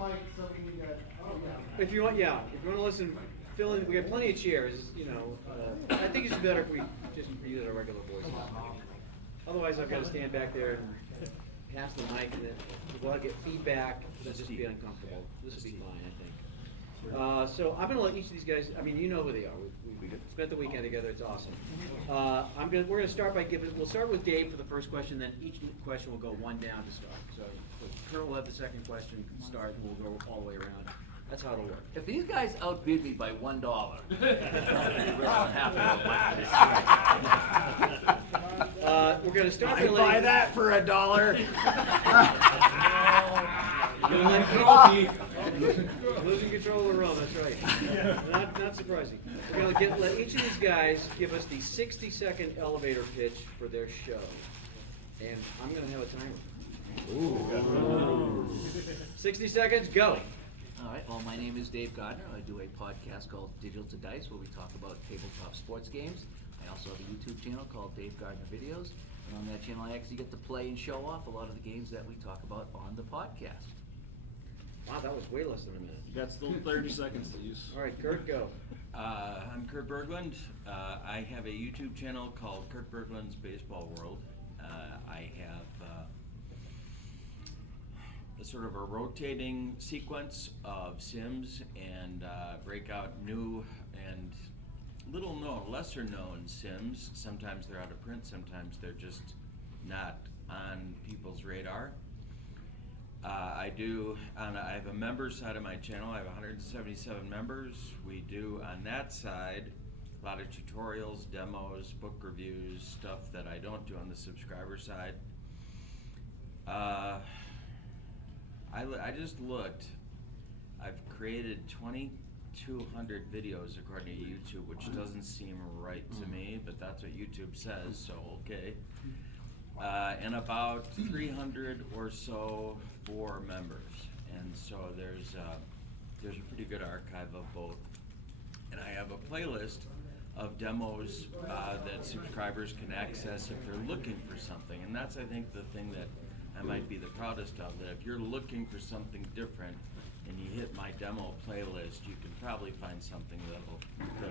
mic so we can get. If you want to listen, fill in. We got plenty of chairs. I think it's better if we just use our regular voice. Otherwise, I've got to stand back there and pass the mic, and then if I get feedback, it'll just be uncomfortable. This will be fine, I think. So I'm going to let each of these guys. I mean, you know who they are. We spent the weekend together. It's awesome. We're going to start by giving. We'll start with Dave for the first question. Then each question will go one down to start. So Kurt will have the second question start, and we'll go all the way around. That's how it'll work. If these guys outbid me by $1, I'm really unhappy about We're going to start. I'd buy that for $1. Losing control of the room, that's right. Not surprising. We're going to let each of these guys give us the 60-second elevator pitch for their show. And I'm going to have a timer. Ooh. 60 seconds, go. All right, well, my name is Dave Gardner. I do a podcast called Digital to Dice where we talk about tabletop sports games. I also have a YouTube channel called Dave Gardner Videos. And on that channel, I actually get to play and show off a lot of the games that we talk about on the podcast. Wow, that was way less than a minute. You got still 30 seconds to use. All right, Kurt, go. I'm Kurt Bergland. I have a YouTube channel called Kurt Bergland's Baseball World. I have a sort of a rotating sequence of Sims and break out new and little known, lesser known Sims. Sometimes they're out of print, sometimes they're just not on people's radar. I have a member side of my channel. I have 177 members. We do on that side a lot of tutorials, demos, book reviews, stuff that I don't do on the subscriber side. I just looked. I've created 2,200 videos according to YouTube, which doesn't seem right to me, but that's what YouTube says, so okay. And about 300 or so for members, and so there's a pretty good archive of both. And I have a playlist of demos that subscribers can access if they're looking for something, and that's, I think, the thing that I might be the proudest of, that if you're looking for something different and you hit my demo playlist, you can probably find something that'll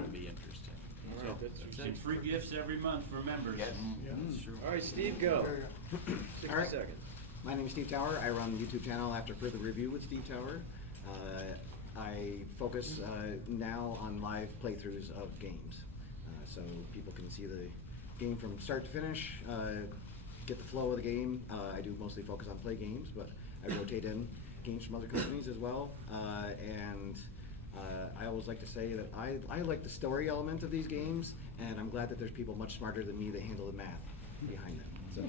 be interesting. All right, that's Free gifts every month for members. Yes. Sure. All right, Steve, go. 60 All right. seconds. My name is Steve Tower. I run the YouTube channel After Further Review with Steve Tower. I focus now on live playthroughs of games. So people can see the game from start to finish, get the flow of the game. I do mostly focus on play games, but I rotate in games from other companies as well. And I always like to say that I like the story element of these games, and I'm glad that there's people much smarter than me that handle the math behind them. So.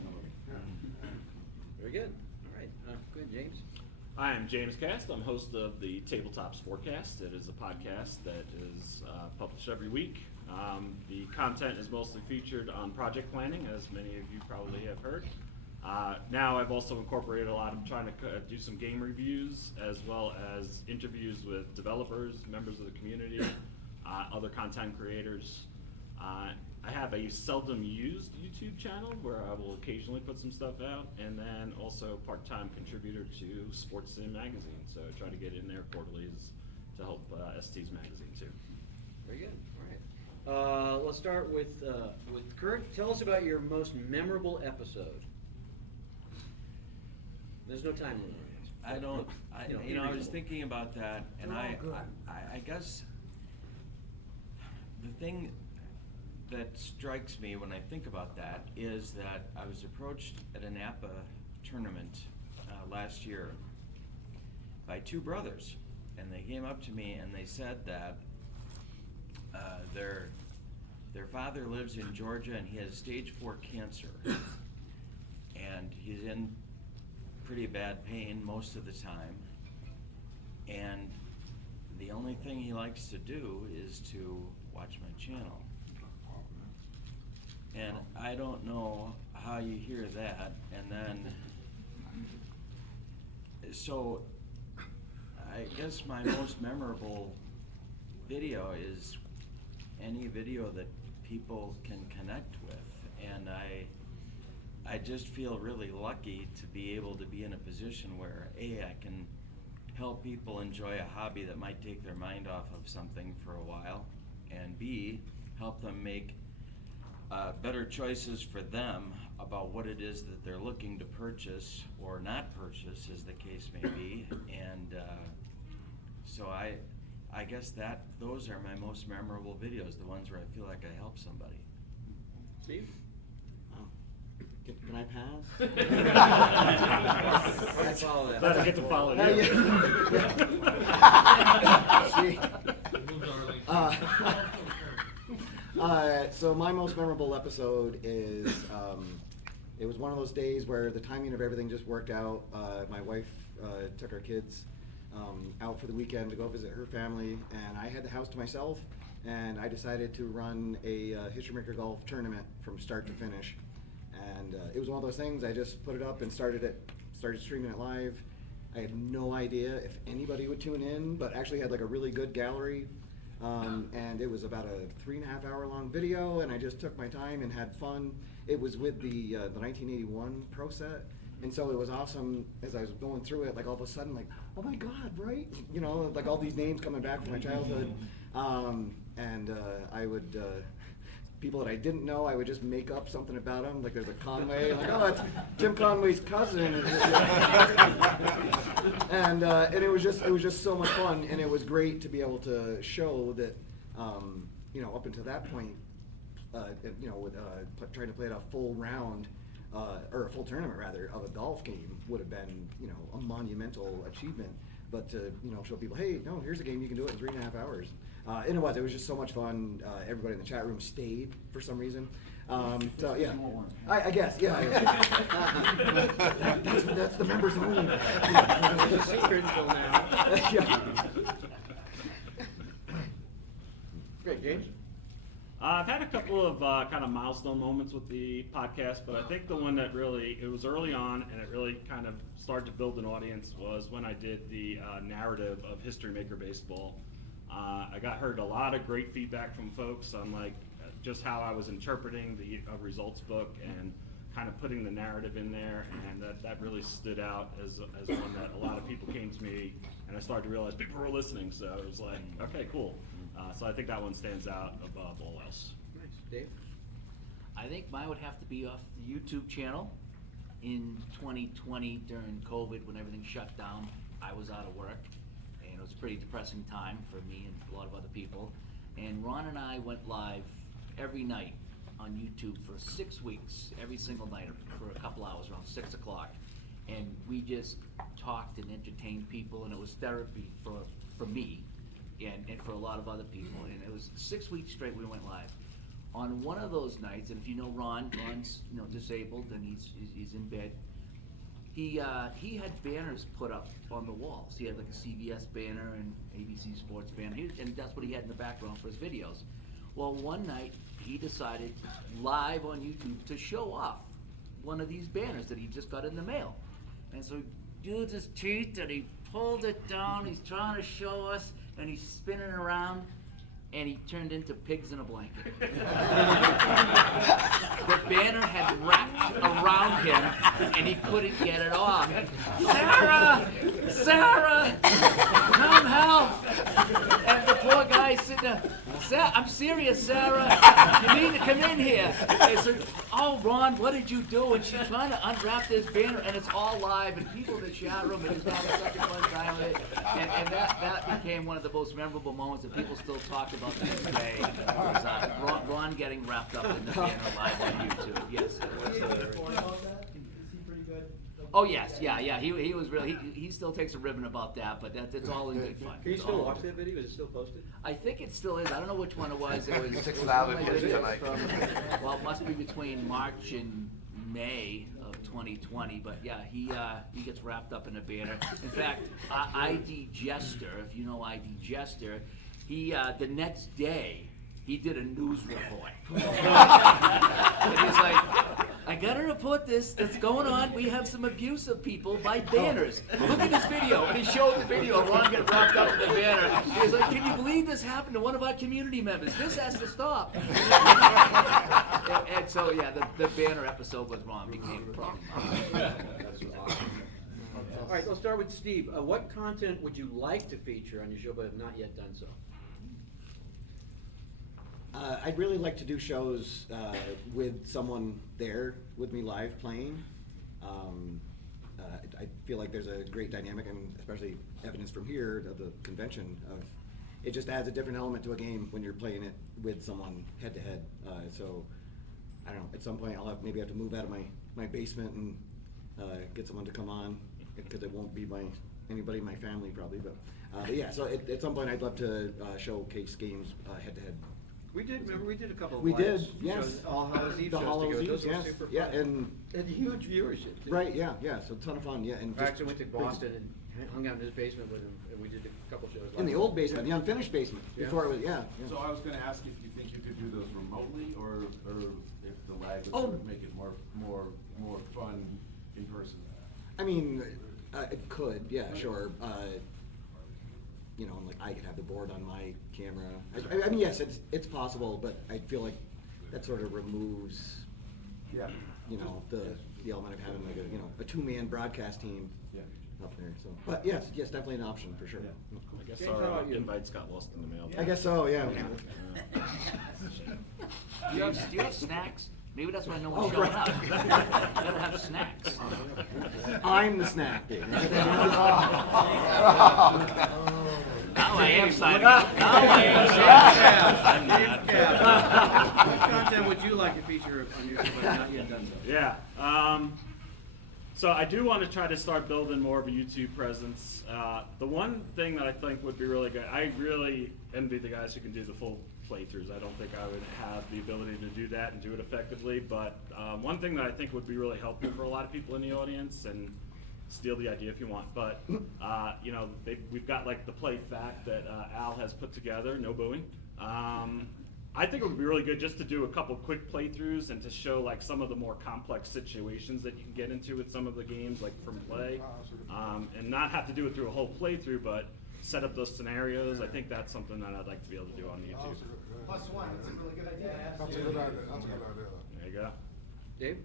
Very good. All right. Good, James. I am James Cast. I'm host of the Tabletop Sportcast. It is a podcast that is published every week. The content is mostly featured on project planning, as many of you probably have heard. Now I've also incorporated a lot of trying to do some game reviews, as well as interviews with developers, members of the community, other content creators. I have a seldom used YouTube channel where I will occasionally put some stuff out, and then also part-time contributor to Sports Sim magazine. So I try to get in there quarterly to help ST's magazine too. Very good. All right. Let's start with Kurt. Tell us about your most memorable episode. There's no time limit. I was thinking about that, and I guess the thing that strikes me when I think about that is that I was approached at a Napa tournament last year by two brothers, and they came up to me and they said that their father lives in Georgia and he has stage 4 cancer, and he's in pretty bad pain most of the time, and the only thing he likes to do is to watch my channel. And I don't know how you hear that, and then, so I guess my most memorable video is any video that people can connect with, and I just feel really lucky to be able to be in a position where I can help people enjoy a hobby that might take their mind off of something for a while, and B, help them make better choices for them about what it is that they're looking to purchase or not purchase, as the case may be. And so I guess that those are my most memorable videos, the ones where I feel like I help somebody. Steve? Can I pass? Let's follow that. Glad I get to follow you. So my most memorable episode is, it was one of those days where the timing of everything just worked out. My wife took our kids out for the weekend to go visit her family, and I had the house to myself, and I decided to run a History Maker Golf tournament from start to finish. And it was one of those things, I just put it up and started streaming it live. I had no idea if anybody would tune in, but actually had like a really good gallery. And it was about a 3.5 hour long video, and I just took my time and had fun. It was with the 1981 Pro Set, and so it was awesome as I was going through it, like all of a sudden, like, oh my God, right? You know, like all these names coming back from my childhood. I would, people that I didn't know, I would just make up something about them, like there's a Conway, like, oh, that's Tim Conway's cousin. And it was just so much fun, and it was great to be able to show that, you know, up until that point, you know, with trying to play at a full round, or a full tournament rather, of a golf game would have been, you know, a monumental achievement. But to, you know, show people, hey, no, here's a game you can do it in 3.5 hours. And it was just so much fun. Everybody in the chat room stayed for some reason. So yeah, I guess, yeah. That's the members only. It's a secret until now. Yeah. Great, James? I've had a couple of kind of milestone moments with the podcast, but I think the one that really, it was early on and it really kind of started to build an audience was when I did the narrative of History Maker Baseball. I heard a lot of great feedback from folks on like just how I was interpreting the results book and kind of putting the narrative in there, and that really stood out as one that a lot of people came to me, and I started to realize people were listening, so it was like, okay, cool. So I think that one stands out above all else. Nice. Dave? I think mine would have to be off the YouTube channel. In 2020, during COVID, when everything shut down, I was out of work, and it was a pretty depressing time for me and a lot of other people. And Ron and I went live every night on YouTube for 6 weeks, every single night for a couple hours, around 6 o'clock. And we just talked and entertained people, and it was therapy for me and for a lot of other people. And it was 6 weeks straight we went live. On one of those nights, and if you know Ron's disabled and he's in bed. He had banners put up on the walls. He had like a CBS banner and ABC Sports banner, and that's what he had in the background for his videos. Well, one night he decided live on YouTube to show off one of these banners that he just got in the mail. And so he used his teeth and he pulled it down. He's trying to show us, and he's spinning around, and he turned into pigs in a blanket. The banner had wrapped around him, and he couldn't get it off. Sarah, come help! And the poor guy sitting there, I'm serious, Sarah. You need to come in here. I said, oh, Ron, what did you do? And she's trying to unwrap this banner, and it's all live, and people in the chat room are just having such a fun time with it. And that became one of the most memorable moments that people still talk about to this day. Was Ron getting wrapped up in the banner live on YouTube. Yes. Oh yes, yeah. He was really. He still takes a ribbon about that, but it's all in good fun. Can you It's still all- watch that video? Is it still posted? I think it still is. I don't know which one it was. It was 6,000 one of my views videos tonight. from, well, it must be between March and May of 2020. But yeah, he gets wrapped up in a banner. In fact, ID Jester, if you know ID Jester, he the next day he did a news report. And he's like, I gotta report this that's going on. We have some abuse of people by banners. Look at this video. And he showed the video of Ron getting wrapped up in the banner. He was like, can you believe this happened to one of our community members? This has to stop. and so, yeah, the banner episode with Ron became probably mine. That's awesome. All right, let's start with Steve. What content would you like to feature on your show but have not yet done so? I'd really like to do shows with someone there with me live playing. I feel like there's a great dynamic, and especially evidence from here of the convention of it just adds a different element to a game when you're playing it with someone head to head. So I don't know. At some point, I'll maybe have to move out of my basement and get someone to come on, because it won't be anybody in my family probably. But yeah, so at some point, I'd love to showcase games head to head. We did a couple of We live did, yes. shows, All Hallows Eve The shows Hallows together. Eve, Those were yes. super fun. Yeah, and Had huge viewership, too. right, yeah, so a ton of fun, yeah. And I just actually went to Boston and hung out in his basement with him, and we did a couple shows. in the old basement, the unfinished basement, Yeah. before it was, yeah. So I was gonna ask if you think you could do those remotely, or if the lag would Oh. sort of make it more fun in person? I mean, it could, yeah, sure. You know, like I could have the board on my camera. I mean, yes, it's possible, but I feel like that sort of removes, Yeah. you know, the element of having like a two-man broadcast team Yeah. up there. So, but yes, definitely an option for sure. Yeah. I guess James, how our about you? invites got lost in the mail. I guess so, yeah. Do you have snacks? Maybe that's why no Oh, one's showing right. up. You gotta have snacks. I'm the snack dude. Now I am signing What- up. Now I am signing up. What content would you like to feature on your show but have not yet done so? Yeah. So I do want to try to start building more of a YouTube presence. The one thing that I think would be really good, I really envy the guys who can do the full playthroughs. I don't think I would have the ability to do that and do it effectively, but one thing that I think would be really helpful for a lot of people in the audience, and steal the idea if you want, but you know, we've got like the play fact that Al has put together, no booing. I think it would be really good just to do a couple quick playthroughs and to show like some of the more complex situations that you can get into with some of the games like from Play, and not have to do it through a whole playthrough, but set up those scenarios. I think that's something that I'd like to be able to do on YouTube. +1, it's a really good idea. That's a good idea, that's a good idea. There you go. Dave?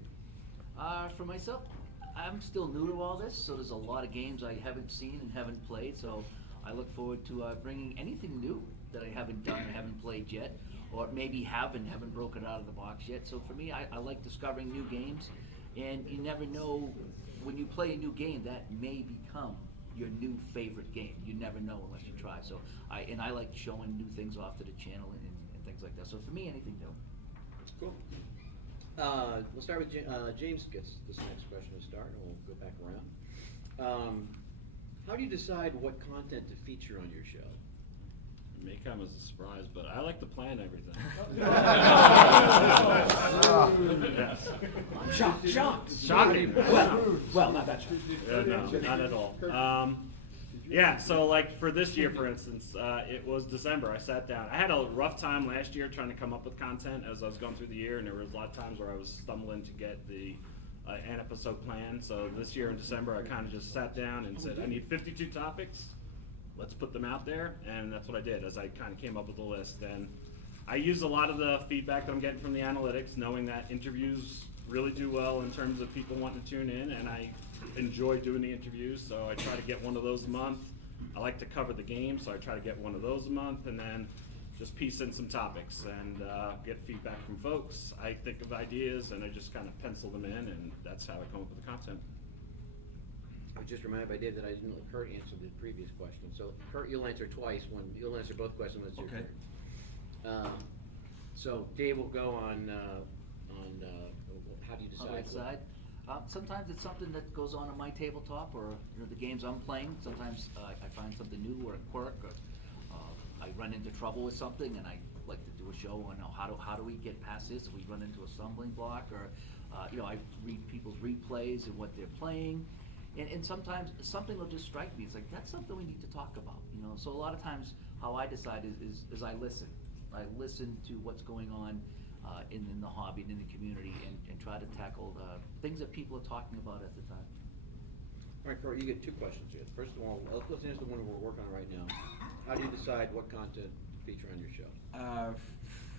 For myself, I'm still new to all this, so there's a lot of games I haven't seen and haven't played, so I look forward to bringing anything new that I haven't done or haven't played yet, or maybe haven't broken it out of the box yet. So for me, I like discovering new games, and you never know, when you play a new game, that may become your new favorite game. You never know unless you try. So I like showing new things off to the channel and things like that. So for me, anything new. Cool. We'll start with James gets this next question to start, and we'll go back around. How do you decide what content to feature on your show? It may come as a surprise, but I like to plan everything. Yes. Shocked. Shocking. Well, not that shocked. No, not at all. Yeah, so like for this year, for instance, it was December. I sat down. I had a rough time last year trying to come up with content as I was going through the year, and there was a lot of times where I was stumbling to get an episode plan. So this year in December, I kind of just sat down and said, I need 52 topics. Let's put them out there, and that's what I did as I kind of came up with a list. And I use a lot of the feedback that I'm getting from the analytics, knowing that interviews really do well in terms of people wanting to tune in, and I enjoy doing the interviews, so I try to get one of those a month. I like to cover the game, so I try to get one of those a month, and then just piece in some topics and get feedback from folks. I think of ideas, and I just kind of pencil them in, and that's how I come up with the content. I was just reminded by Dave that I didn't let Kurt answer the previous question. So Kurt, you'll answer twice. You'll answer both questions when it's your Okay. turn. So Dave will go on how do you decide? On that side, sometimes it's something that goes on my tabletop, or the games I'm playing. Sometimes I find something new or a quirk, or I run into trouble with something, and I like to do a show on how do we get past this if we run into a stumbling block, or I read people's replays and what they're playing. And sometimes something will just strike me. It's like, that's something we need to talk about. So a lot of times how I decide is I listen. I listen to what's going on in the hobby and in the community, and try to tackle things that people are talking about at the time. All right, Kurt, you get two questions here. First of all, let's answer the one we're working on right now. How do you decide what content to feature on your show?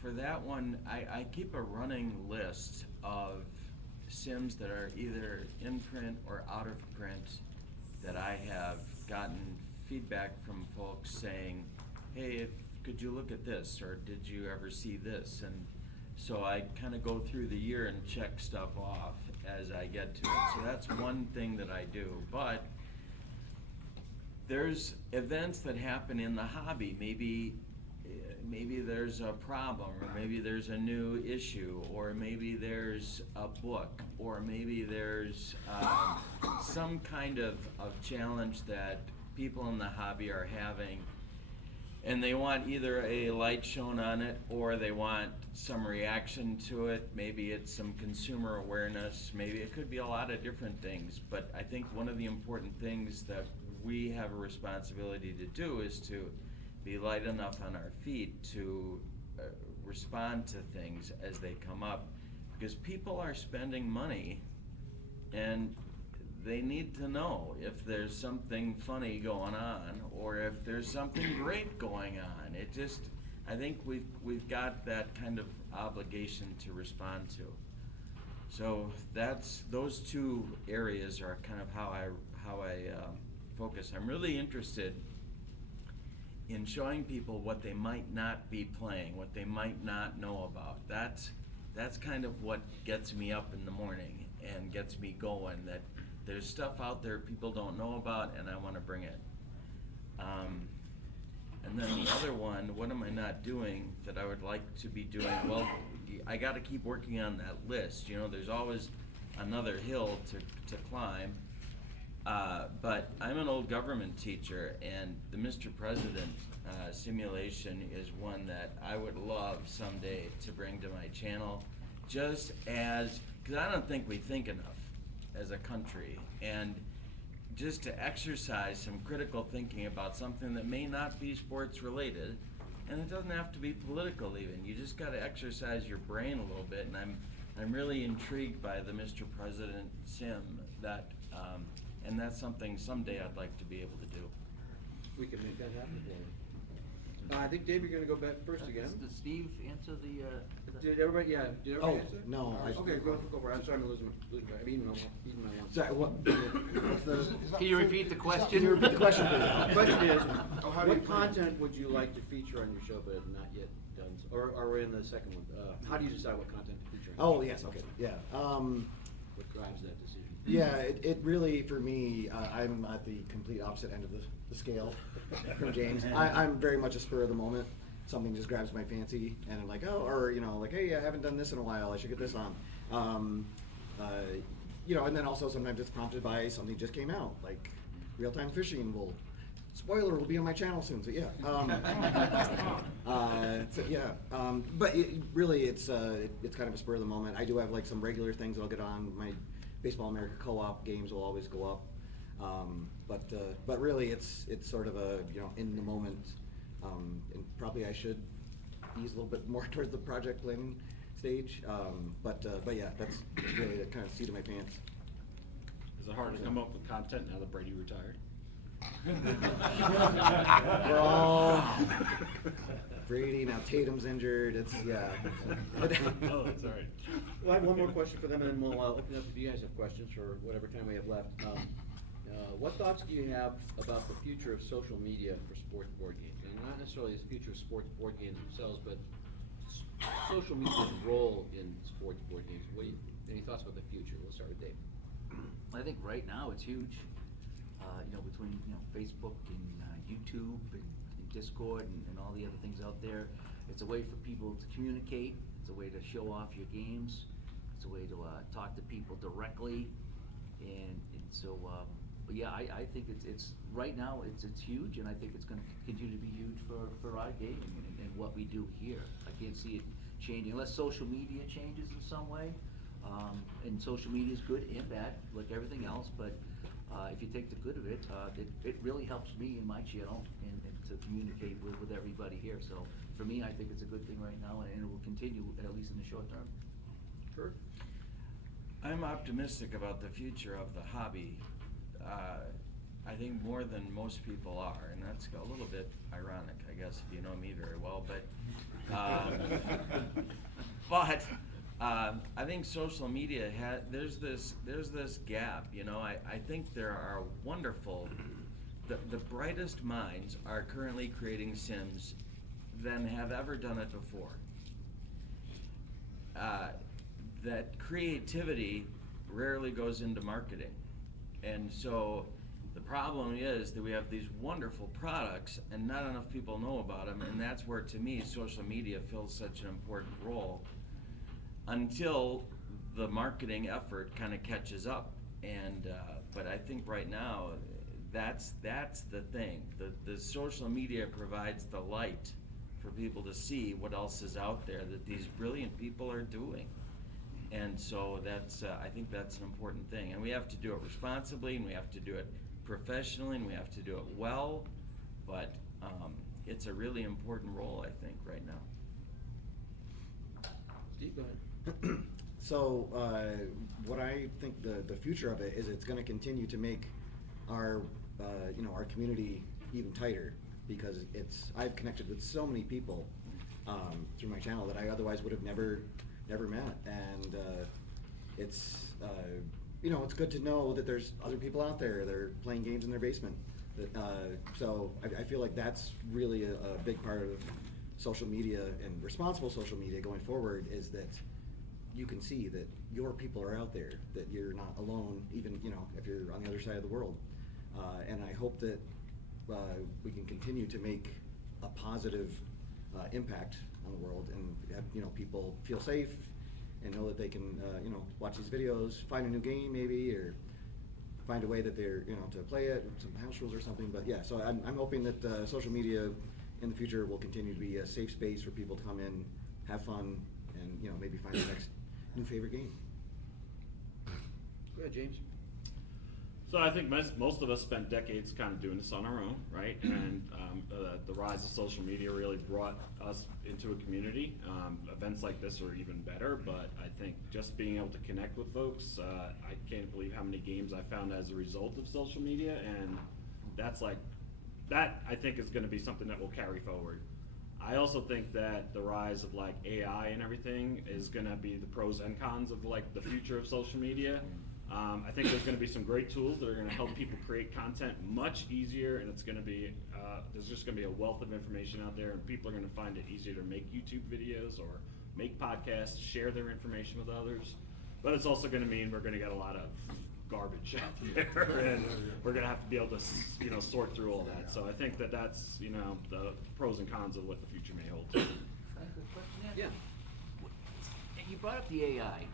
For that one, I keep a running list of Sims that are either in print or out of print that I have gotten feedback from folks saying, hey, could you look at this, or did you ever see this? And so I kind of go through the year and check stuff off as I get to it. So that's one thing that I do. But there's events that happen in the hobby. Maybe there's a problem, or maybe there's a new issue, or maybe there's a book, or maybe there's some kind of challenge that people in the hobby are having, and they want either a light shown on it, or they want some reaction to it. Maybe it's some consumer awareness, maybe it could be a lot of different things. But I think one of the important things that we have a responsibility to do is to be light enough on our feet to respond to things as they come up, because people are spending money and they need to know if there's something funny going on or if there's something great going on. I think we've got that kind of obligation to respond to. So those two areas are kind of how I focus. I'm really interested in showing people what they might not be playing, what they might not know about. That's kind of what gets me up in the morning and gets me going, that there's stuff out there people don't know about, and I want to bring it. And then the other one, what am I not doing that I would like to be doing? Well, I got to keep working on that list. You know, there's always another hill to climb. But I'm an old government teacher, and the Mr. President simulation is one that I would love someday to bring to my channel, just as, because I don't think we think enough as a country, and just to exercise some critical thinking about something that may not be sports related, and it doesn't have to be political even. You just got to exercise your brain a little bit, and I'm really intrigued by the Mr. President sim and that's something someday I'd like to be able to do. We can make that happen for you. I think, Dave, you're gonna go back first again. Did Steve answer the? Did everybody, did everybody Oh, answer? no, I- Okay, go for it. I'm sorry, I'm losing my, I'm eating my lunch. Sorry, what's the? Can you repeat the question? Can you repeat the question, please? The question is, Oh, how do you what plan? content would you like to feature on your show but have not yet done, or we're in the second one? How do you decide what content to feature? Oh, yes, okay, yeah. What drives that decision? Yeah, it really, for me, I'm at the complete opposite end of the scale from James. I'm very much a spur of the moment. Something just grabs my fancy, and I'm like, oh, or, like, hey, I haven't done this in a while, I should get this on. And then also sometimes it's prompted by something just came out, like real-time fishing spoiler will be on my channel soon, so yeah. But really, it's kind of a spur of the moment. I do have like some regular things that I'll get on. My Baseball America co-op games will always go up. But really, it's sort of a, in the moment, and probably I should ease a little bit more towards the project planning stage. But yeah, that's really the kind of seat of my pants. Is it hard to come up with content now that Brady retired? We're all Brady, now Tatum's injured, Oh, that's all right. Well, I have one more question for them, and then we'll open it up if you guys have questions for whatever time we have left. What thoughts do you have about the future of social media for sports board games? And not necessarily the future of sports board games themselves, but social media's role in sports board games. Any thoughts about the future? We'll start with Dave. I think right now it's huge. Between Facebook and YouTube and Discord and all the other things out there, it's a way for people to communicate. It's a way to show off your games. It's a way to talk to people directly, and so. But yeah, I think it's right now it's huge, and I think it's going to continue to be huge for our gaming and what we do here. I can't see it changing unless social media changes in some way. And social media is good and bad, like everything else. But if you take the good of it, it really helps me in my channel and to communicate with everybody here. So for me, I think it's a good thing right now, and it will continue at least in the short term. Kurt? I'm optimistic about the future of the hobby. I think more than most people are, and that's a little bit ironic, I guess, if you know me very well. But I think social media there's this gap, you know, I think there are wonderful, the brightest minds are currently creating Sims than have ever done it before. That creativity rarely goes into marketing. And so the problem is that we have these wonderful products and not enough people know about them, and that's where, to me, social media fills such an important role until the marketing effort kind of catches up. And but I think right now that's the thing. The social media provides the light for people to see what else is out there that these brilliant people are doing. And so that's I think that's an important thing, and we have to do it responsibly, and we have to do it professionally, and we have to do it well. But it's a really important role, I think, right now. Steve, go ahead. So, what I think the future of it is, it's going to continue to make our our community even tighter, because I've connected with so many people through my channel that I otherwise would have never met, and it's it's good to know that there's other people out there that are playing games in their basement. So I feel like that's really a big part of social media and responsible social media going forward, is that you can see that your people are out there, that you're not alone, even if you're on the other side of the world. And I hope that we can continue to make a positive impact on the world, and have people feel safe and know that they can watch these videos, find a new game maybe, or find a way that they're to play it, some house rules or something. But yeah, so I'm hoping that social media in the future will continue to be a safe space for people to come in, have fun, and maybe find their next new favorite game. Go ahead, James. So I think most of us spent decades kind of doing this on our own, right? And the rise of social media really brought us into a community. Events like this are even better, but I think just being able to connect with folks, I can't believe how many games I found as a result of social media, and that I think is going to be something that will carry forward. I also think that the rise of like AI and everything is going to be the pros and cons of like the future of social media. I think there's going to be some great tools that are going to help people create content much easier, and it's going to be there's just going to be a wealth of information out there, and people are going to find it easier to make YouTube videos or make podcasts, share their information with others. But it's also going to mean we're going to get a lot of garbage out there, and we're going to have to be able to sort through all that. So I think that's the pros and cons of what the future may hold. Can I ask a question? Yeah. You brought up the AI.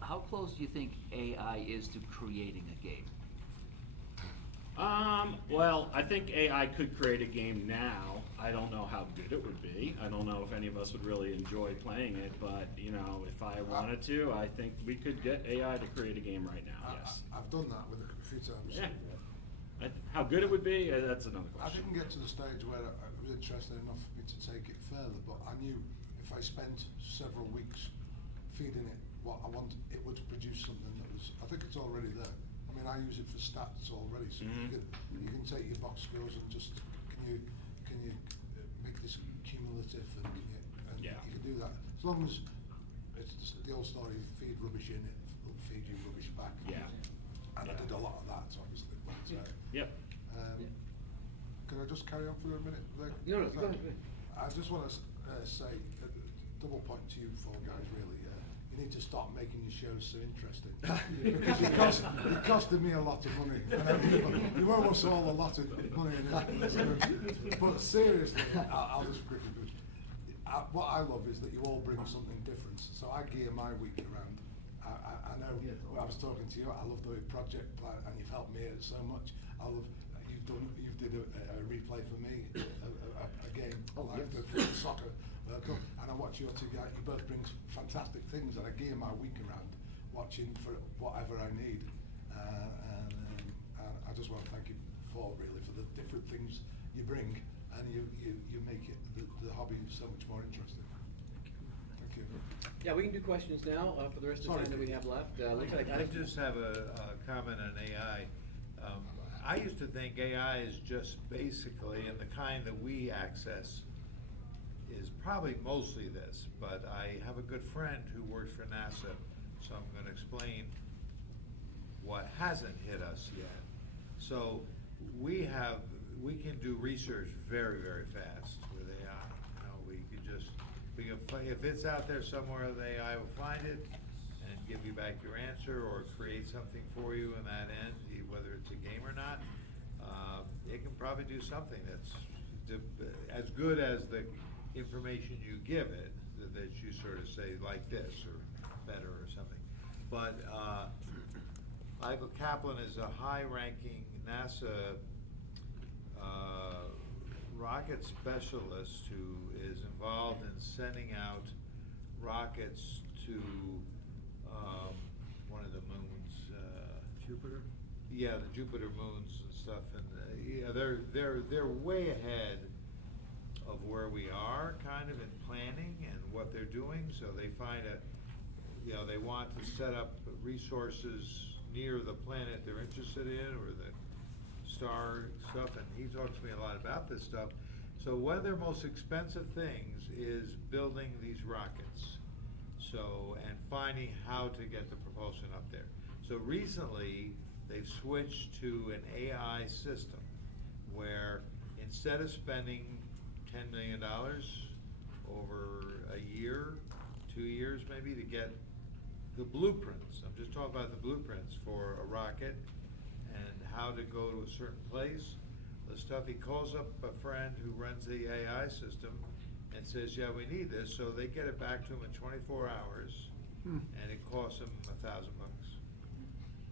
How close do you think AI is to creating a game? Well, I think AI could create a game now. I don't know how good it would be. I don't know if any of us would really enjoy playing it, but if I wanted to, I think we could get AI to create a game right now, yes. I've done that with a few times. Yeah. How good it would be, that's another I question. didn't get to the stage where it was interesting enough for me to take it further, but I knew if I spent several weeks feeding it what I wanted, it would produce something that was, I think it's already there. I mean, I use it for stats already, so you can take your box scores and just, can you make this cumulative, and you can do that. As long as it's just the old story, feed rubbish in, it'll feed you rubbish back. Yeah. And I did a lot of that, obviously. But, Yep. Can I just carry on for a minute? No, go ahead. I just want to say, double point to you four guys, really. You need to stop making your shows so interesting. Because it costed me a lot of money. You owe us all a lot of money. But seriously, I'll just quickly do it. What I love is that you all bring something different. So I gear my week around. I know, I was talking to you, I love the project plan, and you've helped me out so much. I love, you did a replay for me, a game, like the soccer World Cup, and I watch your two guys, you both bring fantastic things, and I gear my week around watching for whatever I need. And I just want to thank you for the different things you bring, and you make it, the hobby so much more interesting. Thank you. Yeah, we can do questions now for the rest of the time that we have left. Looks like I just have a comment on AI. I used to think AI is just basically in the kind that we access is probably mostly this, but I have a good friend who works for NASA, so I'm gonna explain what hasn't hit us yet. So we can do research very, very fast with AI. You know, if it's out there somewhere, the AI will find it and give you back your answer or create something for you in that end, whether it's a game or not. It can probably do something that's as good as the information you give it, that you sort of say like this or better or something. But Michael Kaplan is a high-ranking NASA rocket specialist who is involved in sending out rockets to one of the moons. Jupiter? Yeah, the Jupiter moons and stuff, and yeah, they're way ahead of where we are, kind of in planning and what they're doing. So they find they want to set up resources near the planet they're interested in or the star stuff, and he talks to me a lot about this stuff. So one of their most expensive things is building these rockets. And finding how to get the propulsion up there. So recently, they've switched to an AI system where instead of spending $10 million over a year, 2 years maybe, to get the blueprints, I'm just talking about the blueprints for a rocket and how to go to a certain place, the stuff, he calls up a friend who runs the AI system and says, yeah, we need this, so they get it back to him in 24 hours, and it costs him $1,000.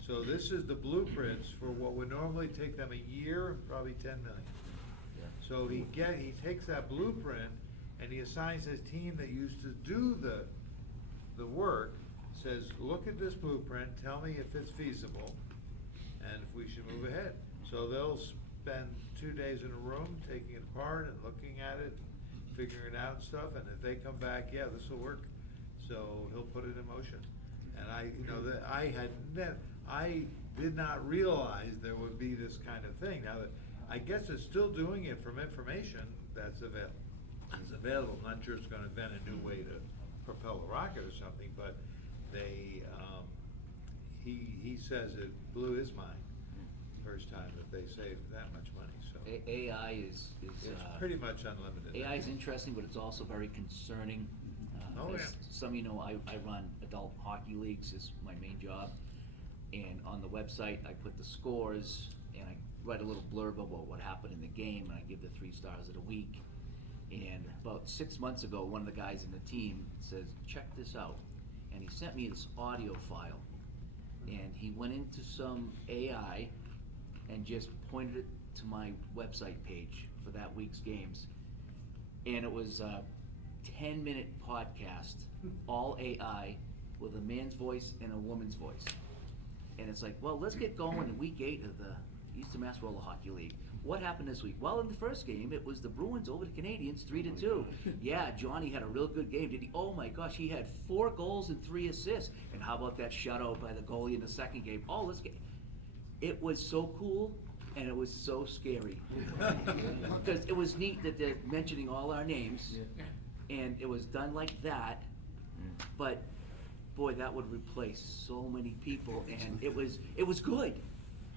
So this is the blueprints for what would normally take them a year, and probably 10 million. So he takes that blueprint and he assigns his team that used to do the work, says, look at this blueprint, tell me if it's feasible, and if we should move ahead. So they'll spend 2 days in a room taking it apart and looking at it, figuring it out and stuff, and if they come back, yeah, this will work, so he'll put it in motion. And I did not realize there would be this kind of thing. Now, I guess it's still doing it from information that's available. I'm not sure it's gonna invent a new way to propel a rocket or something, but he says it blew his mind the first time that they saved that much money, so. AI is It's pretty much unlimited. AI is interesting, but it's also very concerning. Oh, as yeah. Some of you know, I run adult hockey leagues, is my main job. And on the website, I put the scores, and I write a little blurb about what happened in the game, and I give the 3 stars of the week. And about 6 months ago, one of the guys in the team says, check this out. And he sent me this audio file. And he went into some AI and just pointed it to my website page for that week's games. And it was a 10-minute podcast, all AI, with a man's voice and a woman's voice. And it's like, well, let's get going in week 8 of the Eastern Mass Roller Hockey League. What happened this week? Well, in the first game, it was the Bruins over the Canadians, 3-2. Yeah, Johnny had a real good game. Did he? Oh my gosh, he had 4 goals and 3 assists. And how about that shutout by the goalie in the second game? Oh, let's get. It was so cool, and it was so scary. Because it was neat that they're mentioning all our names, and it was done like that. But boy, that would replace so many people, and it was good,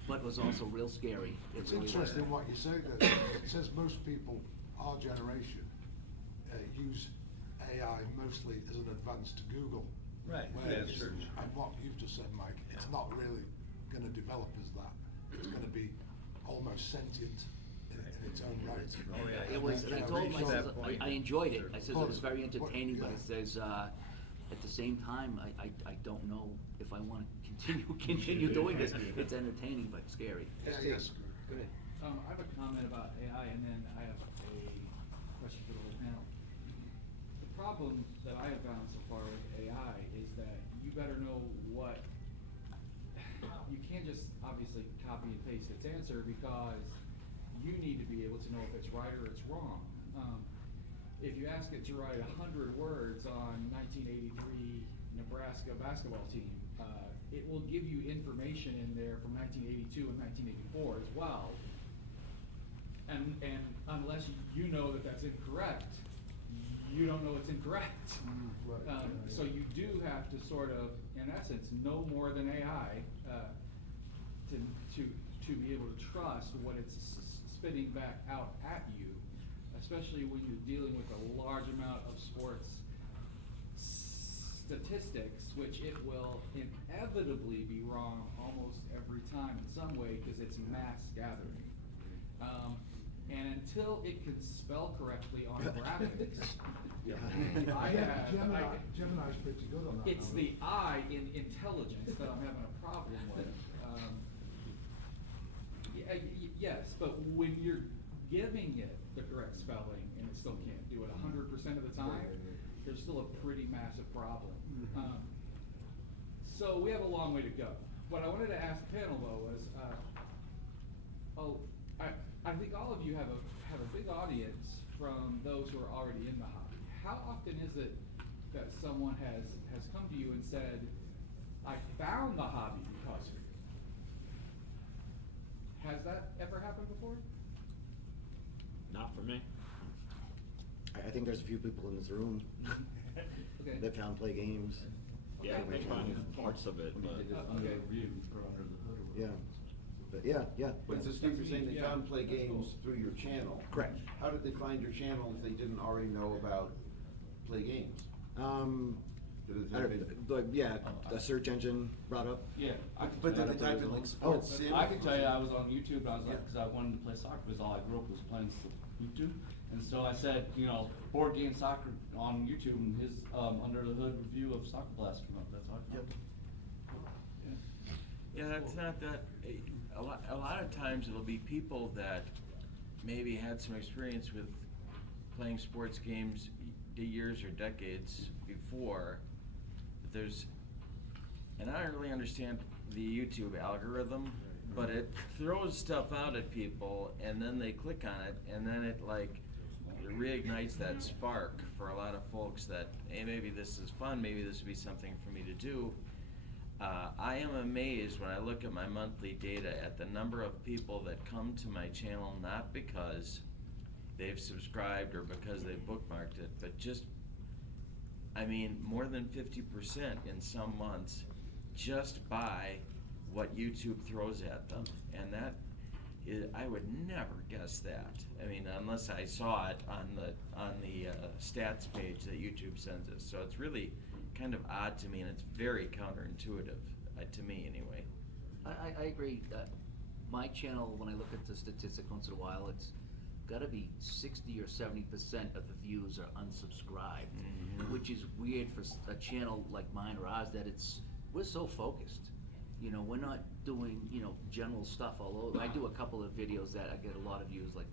but it was also real scary. It's really interesting what you say there. It says most people, our generation, use AI mostly as an advance to Google. Right, Whereas, yeah, search. and what you've just said, Mike, it's not really going to develop as that. It's going to be almost sentient in its own right. Oh, yeah. It was. I told him, I says, I enjoyed it. I says it was very But, entertaining, but yeah. it says, at the same time, I don't know if I want to continue doing this. It's entertaining but scary. Yes. Go ahead. I have a comment about AI, and then I have a question for the whole panel. The problem that I have found so far with AI is that you better know what, you can't just obviously copy and paste its answer, because you need to be able to know if it's right or it's wrong. If you ask it to write 100 words on 1983 Nebraska basketball team, it will give you information in there from 1982 and 1984 as well. And unless you know that that's incorrect, you don't know it's incorrect. So you do have to sort of, in essence, know more than AI to be able to trust what it's spitting back out at you, especially when you're dealing with a large amount of sports statistics, which it will inevitably be wrong almost every time in some way because it's mass gathering. And until it can spell correctly on graphics, Gemini's pretty good on that. it's the I in intelligence that I'm having a problem with. Yes, but when you're giving it the correct spelling and it still can't do it 100% of the time, there's still a pretty massive problem. So we have a long way to go. What I wanted to ask the panel though was, I think all of you have a big audience from those who are already in the hobby. How often is it that someone has come to you and said, I found the hobby because of you? Has that ever happened before? Not for me. I think there's a few people in this room Okay. that found Play games. Yeah, Okay. they find parts of it, but. Okay. Yeah, but yeah. But so Steve, you're saying they Yeah, found Play that's games cool. through your channel? Correct. How did they find your channel if they didn't already know about Play games? Did it I type don't- in- yeah, a search engine brought up. Yeah, But did they type in like sports sim? I can tell you, I was on YouTube, I was like, cause I wanted to play soccer, because all I grew up was playing YouTube. And so I said, board game soccer on YouTube, and his, under the hood review of Soccer Blast came up, that's how I found it. Yeah, it's not that, a lot of times it'll be people that maybe had some experience with playing sports games years or decades before, but and I don't really understand the YouTube algorithm, but it throws stuff out at people and then they click on it and then it reignites that spark for a lot of folks that, hey, maybe this is fun, maybe this would be something for me to do. I am amazed when I look at my monthly data at the number of people that come to my channel not because they've subscribed or because they've bookmarked it, but just, more than 50% in some months just by what YouTube throws at them. And that is, I would never guess that. Unless I saw it on the stats page that YouTube sends us. So it's really kind of odd to me, and it's very counterintuitive, to me anyway. I agree. My channel, when I look at the statistic once in a while, it's gotta be 60 or 70% of the views are unsubscribed, which is weird for a channel like mine or ours that we're so focused. We're not doing, general stuff, although I do a couple of videos that I get a lot of views, like,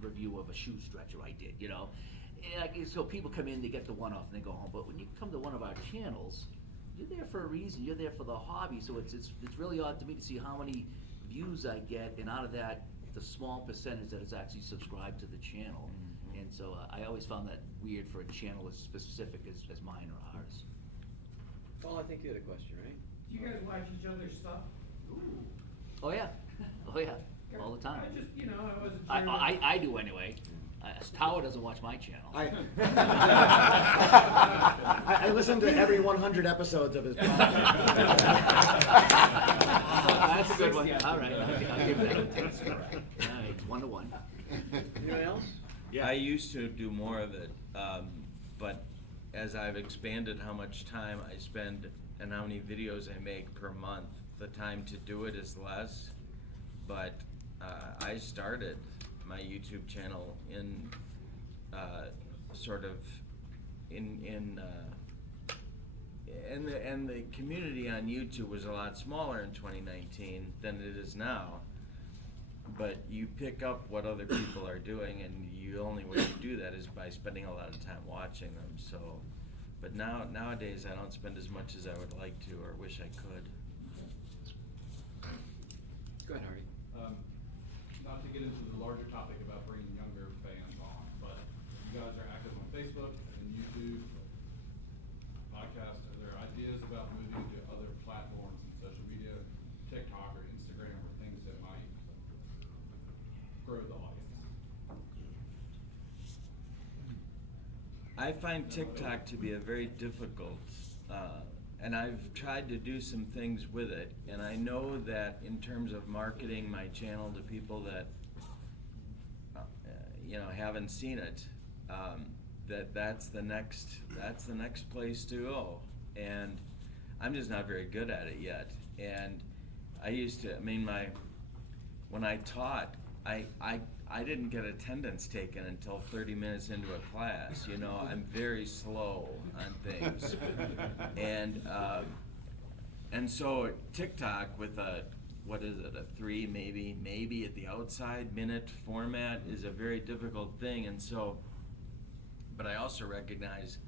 review of a shoe stretcher I did, And so people come in, they get the one off and they go home. But when you come to one of our channels, you're there for a reason, you're there for the hobby, so it's really odd to me to see how many views I get, and out of that, the small percentage that is actually subscribed to the channel. And so I always found that weird for a channel as specific as mine or ours. Paul, I think you had a question, right? Do you guys watch each other's stuff? Oh yeah, all the time. I just, I wasn't sure. I do anyway. Tower doesn't watch my channel. I listen to every 100 episodes of his podcast. That's a good one. All right, I'll give that. All right, 1-to-1. Anyone else? Yeah, I used to do more of it, but as I've expanded how much time I spend and how many videos I make per month, the time to do it is less. But I started my YouTube channel in and the community on YouTube was a lot smaller in 2019 than it is now. But you pick up what other people are doing, and the only way you do that is by spending a lot of time watching them. So, but nowadays I don't spend as much as I would like to or wish I could. Go ahead, Hardy. Not to get into the larger topic about bringing younger fans on, but you guys are active on Facebook and YouTube, podcast. Are there ideas about moving to other platforms and social media, TikTok or Instagram, or things that might grow the audience? I find TikTok to be a very difficult, and I've tried to do some things with it, and I know that in terms of marketing my channel to people that, haven't seen it, that's the next place to go, and I'm just not very good at it yet. And I used to, when I taught, I didn't get attendance taken until 30 minutes into a class. I'm very slow on things. And so TikTok with a 3, maybe at the outside minute format is a very difficult thing. And so, but I also recognize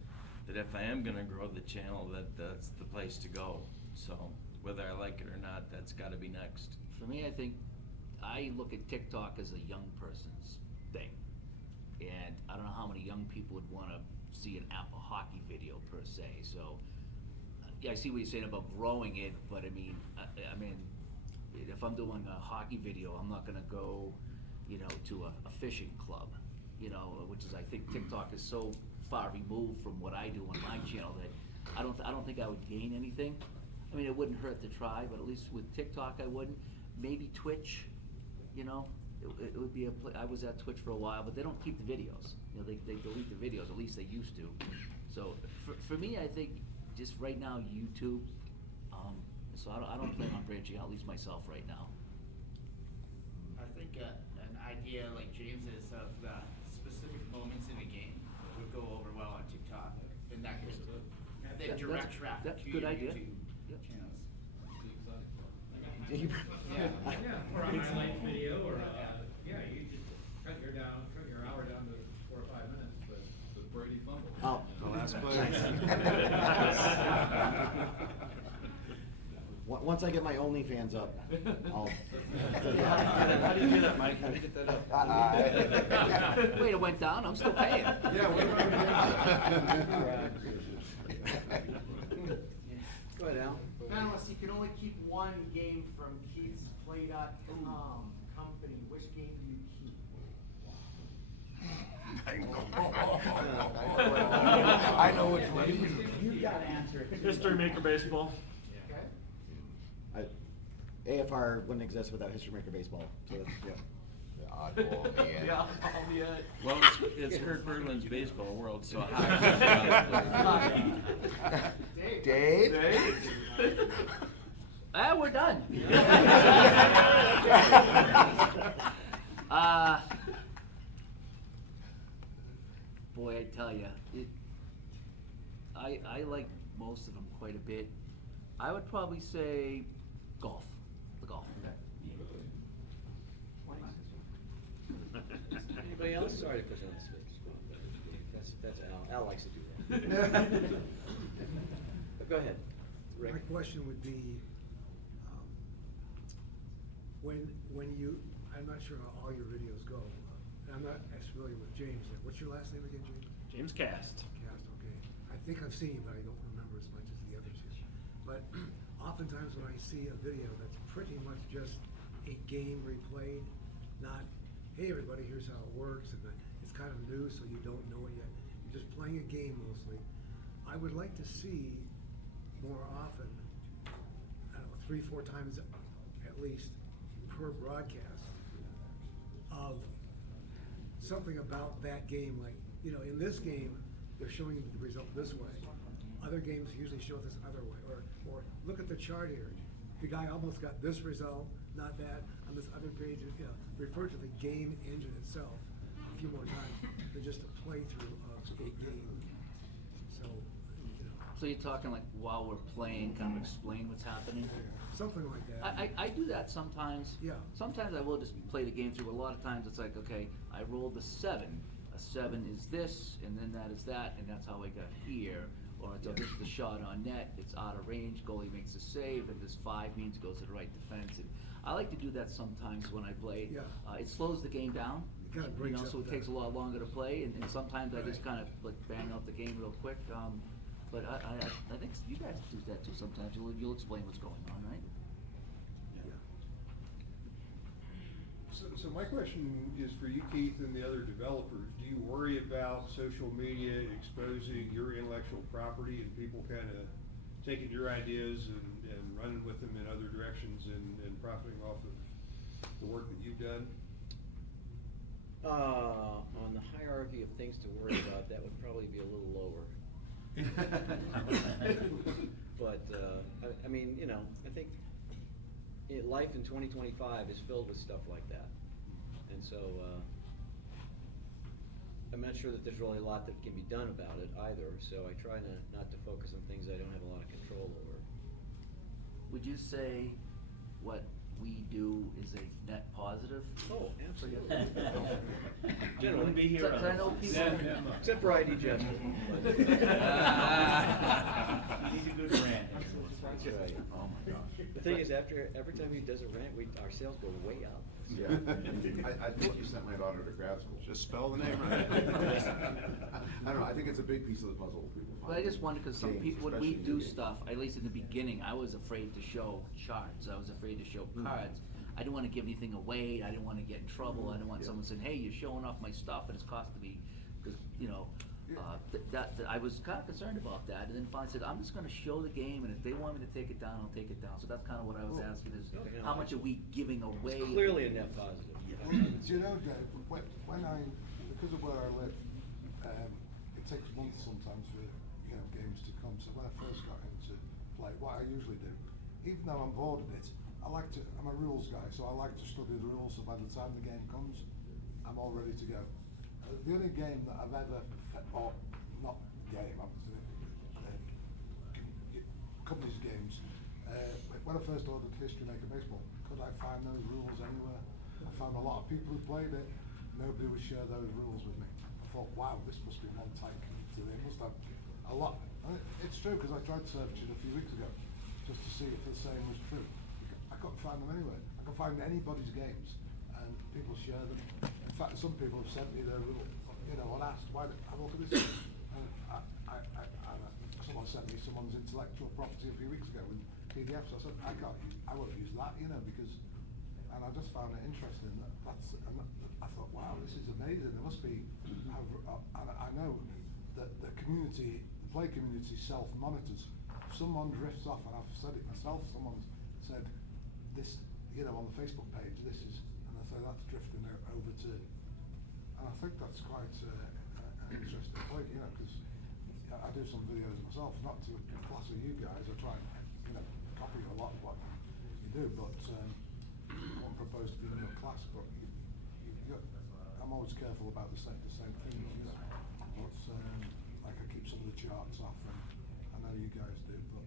that if I am gonna grow the channel, that's the place to go. So whether I like it or not, that's gotta be next. For me, I think I look at TikTok as a young person's thing. And I don't know how many young people would wanna see an Apple hockey video per se. So, yeah, I see what you're saying about growing it, but I mean, if I'm doing a hockey video, I'm not gonna go, to a fishing club, which is, I think TikTok is so far removed from what I do on my channel that I don't think I would gain anything. I mean, it wouldn't hurt to try, but at least with TikTok I wouldn't. Maybe Twitch, it would be I was at Twitch for a while, but they don't keep the videos. They delete the videos, at least they used to. So for me, I think just right now YouTube. So I don't plan on branching out, at least myself right now. I think an idea like James's of the specific moments in a game would go over well on TikTok, and that could then direct traffic That's to a good your idea. YouTube Yep. channels. Yeah, or a highlight video, or you just cut your hour down to 4 or 5 minutes, but the Brady fumble. Oh. The last play. Once I get my OnlyFans up, I'll. How do you get it, Mike? How do you get that up? Wait, it went down? I'm still paying. Go ahead, Al. Panelists, you can only keep one game from Keith's Plaay.com company. Which game do you keep? I know which one. You've got to answer it. History Maker Baseball. Okay. AFR wouldn't exist without History Maker Baseball. So that's, yeah. Well, it's Kurt Bergland's baseball world, so hi. Dave? We're done. Boy, I tell you, I like most of them quite a bit. I would probably say golf, the golf. Anybody else? Sorry to put you on the spot. That's Al. Al likes to do that. But go ahead, Rick. My question would be, when you, I'm not sure how all your videos go. I'm not as familiar with James. What's your last name again, James? James Cast. Cast, okay. I think I've seen you, but I don't remember as much as the others do. But oftentimes when I see a video that's pretty much just a game replayed, not, hey everybody, here's how it works, and it's kind of new so you don't know it yet. You're just playing a game mostly. I would like to see more often, I don't know, 3-4 times at least per broadcast of something about that game. Like, in this game, they're showing the result this way. Other games usually show this other way. Or look at the chart here. The guy almost got this result, not that. On this other page, refer to the game engine itself a few more times than just a playthrough of a game. So you're talking like while we're playing, kind of explain what's happening? Something like that. I do that sometimes. Yeah. Sometimes I will just play the game through. A lot of times it's like, okay, I rolled a 7. A 7 is this, and then that is that, and that's how I got here. Or it's, this is the shot on net, it's out of range, goalie makes a save, and this 5 means it goes to the right defense. And I like to do that sometimes when I play. Yeah. It slows the game down. It kinda breaks so up it takes a lot longer to play, and sometimes I just kind of like bang out the game real quick. But I think you guys do that too sometimes. You'll explain what's going on, right? So my question is for you, Keith, and the other developers. Do you worry about social media exposing your intellectual property and people kind of taking your ideas and running with them in other directions and profiting off of the work that you've done? On the hierarchy of things to worry about, that would probably be a little lower. But, I mean, you know, I think life in 2025 is filled with stuff like that. And so, I'm not sure that there's really a lot that can be done about it either, so I try not to focus on things I don't have a lot of control over. Would you say what we do is a net positive? Oh, absolutely. You wouldn't be here. So I know people. Except for ID Jeff. He's a good brand. That's right. Oh my gosh. The thing is, every time he does a rant, our sales go way up. Yeah, I think you sent my daughter to grad school. Just spell the name right. I don't know, I think it's a big piece of the puzzle people find. But I just wonder, because some games, people, when we especially do games. stuff, at least in the beginning, I was afraid to show charts, I was afraid to show cards. I didn't wanna give anything away, I didn't wanna get in trouble, I didn't want Yeah. someone saying, hey, you're showing off my stuff and it's costing me, cause, you know, that I was kinda concerned about that, and then finally said, I'm just gonna show the game, and if they want me to take it down, I'll take it down. So that's kinda what I was asking is, how much are we giving away? It's clearly a net positive. Do you know, Dave, because of where I live, it takes months sometimes for, you know, games to come. So when I first got into Play, what I usually do, even though I'm bored of it, I'm a rules guy, so I like to study the rules, so by the time the game comes, I'm all ready to go. The only game that I've ever, or not game, company's games, when I first ordered History Maker Baseball, could I find those rules anywhere? I found a lot of people who played it, nobody would share those rules with me. I thought, wow, this must be one tight community, they must have a lot. And it's true, because I tried searching a few weeks ago, just to see if the same was true. I couldn't find them anywhere. I can find anybody's games, and people share them. In fact, some people have sent me their rules, you know, unasked, why did I look at this? And someone sent me someone's intellectual property a few weeks ago with PDFs. I said, I won't use that, you know, because, and I just found it interesting and I thought, wow, this is amazing. There must be, and I know that the community, the Play community self-monitors. If someone drifts off, and I've said it myself, someone said this, you know, on the Facebook page, this is, and I say that's drifting over to, and I think that's quite an interesting point, you know, because I do some videos myself, not to the class of you guys. I try and, you know, copy a lot of what you do, but I won't propose to be in your class. But I'm always careful about the same things, you know. But like I keep some of the charts off, and I know you guys do. But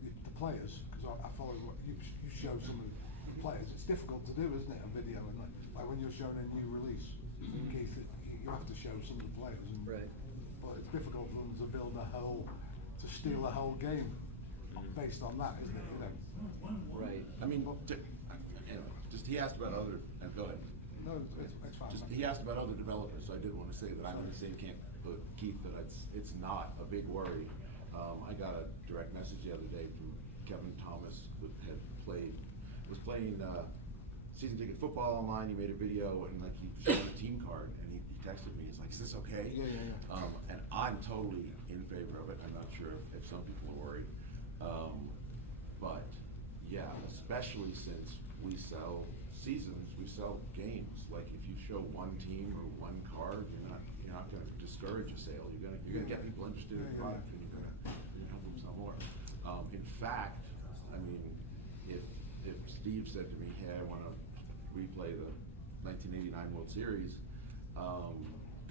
the players, because I follow what you show some of the players. It's difficult to do, isn't it? A video, and like when you're showing a new release, Keith, you have to show some of the players. And, right. But it's difficult for them to build to steal a whole game based on that, isn't it? You know? Right. I mean, just he asked about other, go ahead. No, it's fine. He asked about other developers, so I did want to say that I'm in the same camp with Keith, that it's not a big worry. I got a direct message the other day from Kevin Thomas, who was playing season ticket football online. He made a video and like he showed a team card, and he texted me. He's like, "Is this okay?" Yeah. And I'm totally in favor of it. I'm not sure if some people are worried, but yeah, especially since we sell seasons, we sell games. Like if you show one team or one card, you're not going to discourage a sale. You're going to get people interested in the product, and you're going to help them sell more. In fact, I mean, if Steve said to me, "Hey, I want to replay the 1989 World Series,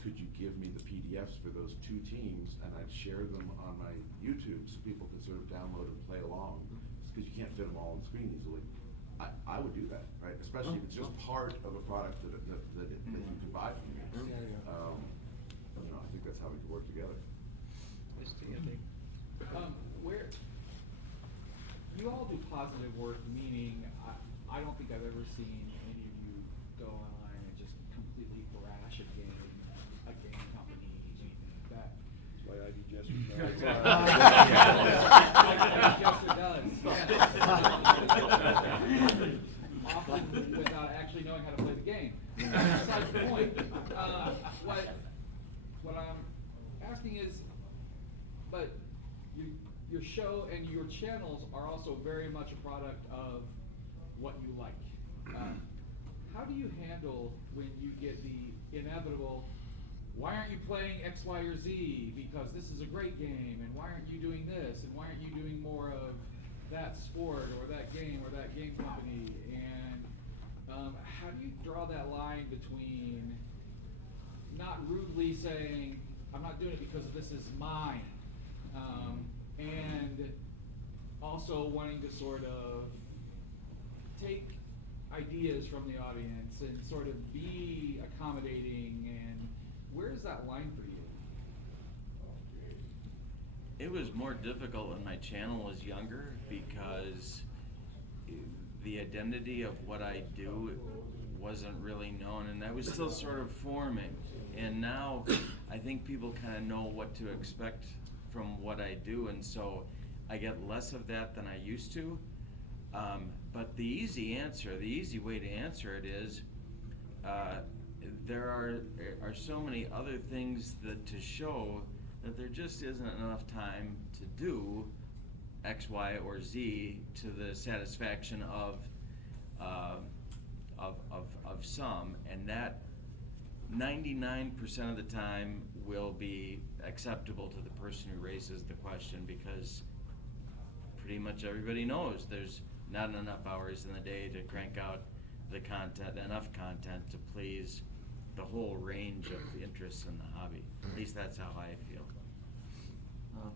could you give me the PDFs for those two teams, and I'd share them on my YouTube so people can sort of download and play along, because you can't fit them all on the screen easily." I would do that, right? Especially if it's just part of a product that you can buy from me. I think that's how we could work together. Where you all do positive work, meaning I don't think I've ever seen any of you go online and just completely thrash a game company, anything like that. That's why ID Jester Often without actually knowing how to play the game. show and your channels are also very much a product of what you like. How do you handle when you get the inevitable, why aren't you playing X, Y, or Z? Because this is a great game, and why aren't you doing this? And why aren't you doing more of that sport or that game or that game company? And how do you draw that line between not rudely saying, I'm not doing it because this is mine, and also wanting to sort of take ideas from the audience and sort of be accommodating, and where's that line for you? It was more difficult when my channel was younger because the identity of what I do wasn't really known, and I was still sort of forming. And now I think people kind of know what to expect from what I do, and so I get less of that than I used to. But the easy way to answer it is, there are so many other things to show that there just isn't enough time to do X, Y, or Z to the satisfaction of some, and that 99% of the time will be acceptable to the person who raises the question, because pretty much everybody knows there's not enough hours in the day to crank out enough content to please the whole range of interests in the hobby. At least that's how I feel.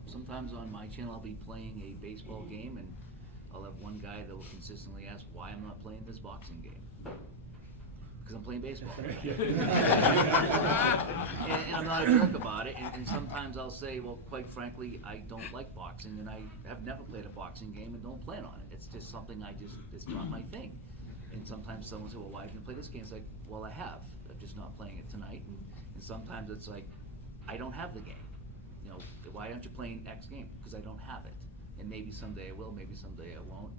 Sometimes on my channel I'll be playing a baseball game, and I'll have one guy that will consistently ask why I'm not playing this boxing game. Because I'm playing baseball. and I'm not a jerk about it, and sometimes I'll say, well, quite frankly, I don't like boxing, and I have never played a boxing game and don't plan on it. It's just something it's not my thing. And sometimes someone will say, well, why didn't you play this game? It's like, well, I have. I'm just not playing it tonight. And sometimes it's like, I don't have the game. You know, why aren't you playing X game? Because I don't have it. And maybe someday I will, maybe someday I won't.